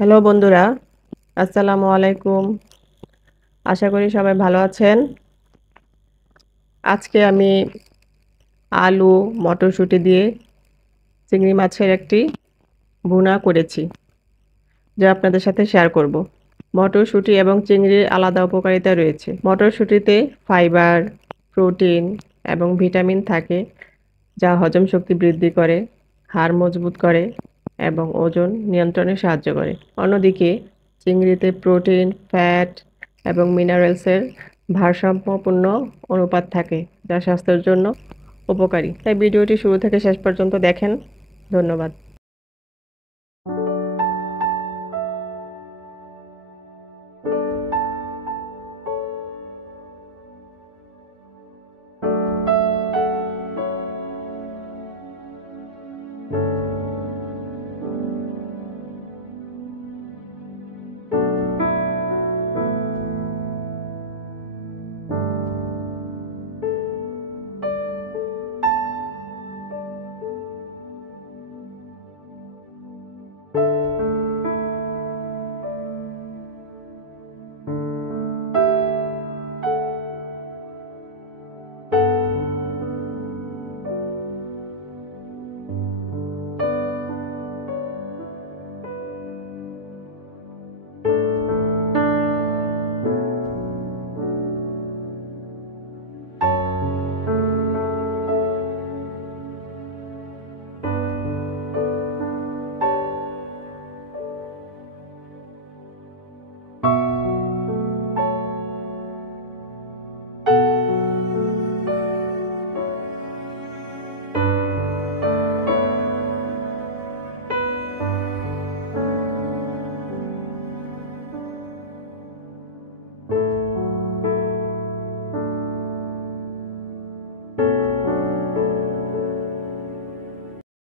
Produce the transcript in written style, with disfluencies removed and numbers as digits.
Hello বন্ধুরা, আসসালামু আলাইকুম। আশা করি সবাই ভালো আছেন। আজকে আমি আলু, মটরশুঁটি দিয়ে চিংড়ি মাছের একটি ভুনা করেছি, যা আপনাদের সাথে শেয়ার করব। মটরশুঁটি এবং চিংড়ির আলাদা উপকারিতা রয়েছে। মটরশুঁটিতে ফাইবার, প্রোটিন এবং ভিটামিন থাকে, যা হজম শক্তি বৃদ্ধি করে, হাড় মজবুত করে এবং ওজন নিয়ন্ত্রণে সাহায্য করে। অন্যদিকে চিংড়িতে প্রোটিন, ফ্যাট এবং মিনারেলসের ভারসাম্যপূর্ণ অনুপাত থাকে, যা স্বাস্থ্যের জন্য উপকারী। তাই ভিডিওটি শুরু থেকে শেষ পর্যন্ত দেখেন। ধন্যবাদ।